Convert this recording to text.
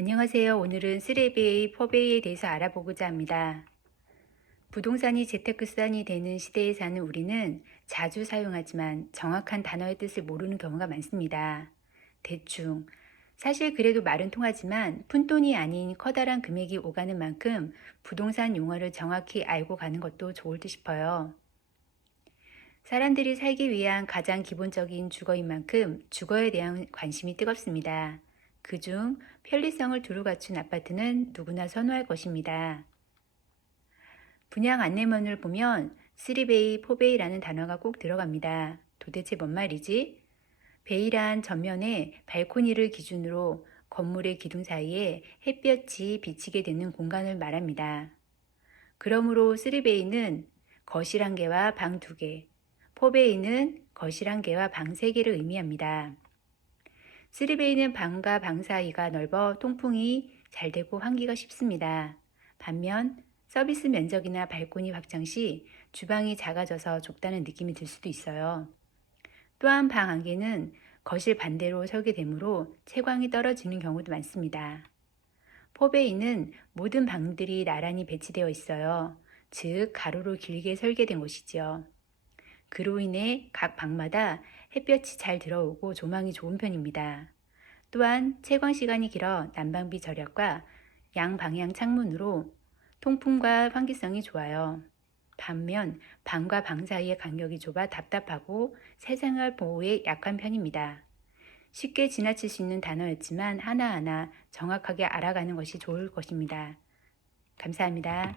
안녕하세요. 오늘은 3베이, 4베이에 대해서 알아보고자 합니다. 부동산이 재테크 수단이 되는 시대에 사는 우리는 자주 사용하지만 정확한 단어의 뜻을 모르는 경우가 많습니다. 대충. 사실 그래도 말은 통하지만 푼돈이 아닌 커다란 금액이 오가는 만큼 부동산 용어를 정확히 알고 가는 것도 좋을 듯 싶어요. 사람들이 살기 위한 가장 기본적인 주거인 만큼 주거에 대한 관심이 뜨겁습니다. 그중 편리성을 두루 갖춘 아파트는 누구나 선호할 것입니다. 분양 안내문을 보면 3베이, 4베이라는 단어가 꼭 들어갑니다. 도대체 뭔 말이지? 베이란 전면에 발코니를 기준으로 건물의 기둥 사이에 햇볕이 비치게 되는 공간을 말합니다. 그러므로 3베이는 거실 한 개와 방 두 개, 4베이는 거실 한 개와 방 세 개를 의미합니다. 3베이는 방과 방 사이가 넓어 통풍이 잘 되고 환기가 쉽습니다. 반면 서비스 면적이나 발코니 확장 시 주방이 작아져서 좁다는 느낌이 들 수도 있어요. 또한 방한 개는 거실 반대로 설계되므로 채광이 떨어지는 경우도 많습니다. 4베이는 모든 방들이 나란히 배치되어 있어요. 즉, 가로로 길게 설계된 곳이지요. 그로 인해 각 방마다 햇볕이 잘 들어오고 조망이 좋은 편입니다. 또한 채광 시간이 길어 난방비 절약과 양방향 창문으로 통풍과 환기성이 좋아요. 반면 방과 방 사이의 간격이 좁아 답답하고 세생활 보호에 약한 편입니다. 쉽게 지나칠 수 있는 단어였지만 하나하나 정확하게 알아가는 것이 좋을 것입니다. 감사합니다.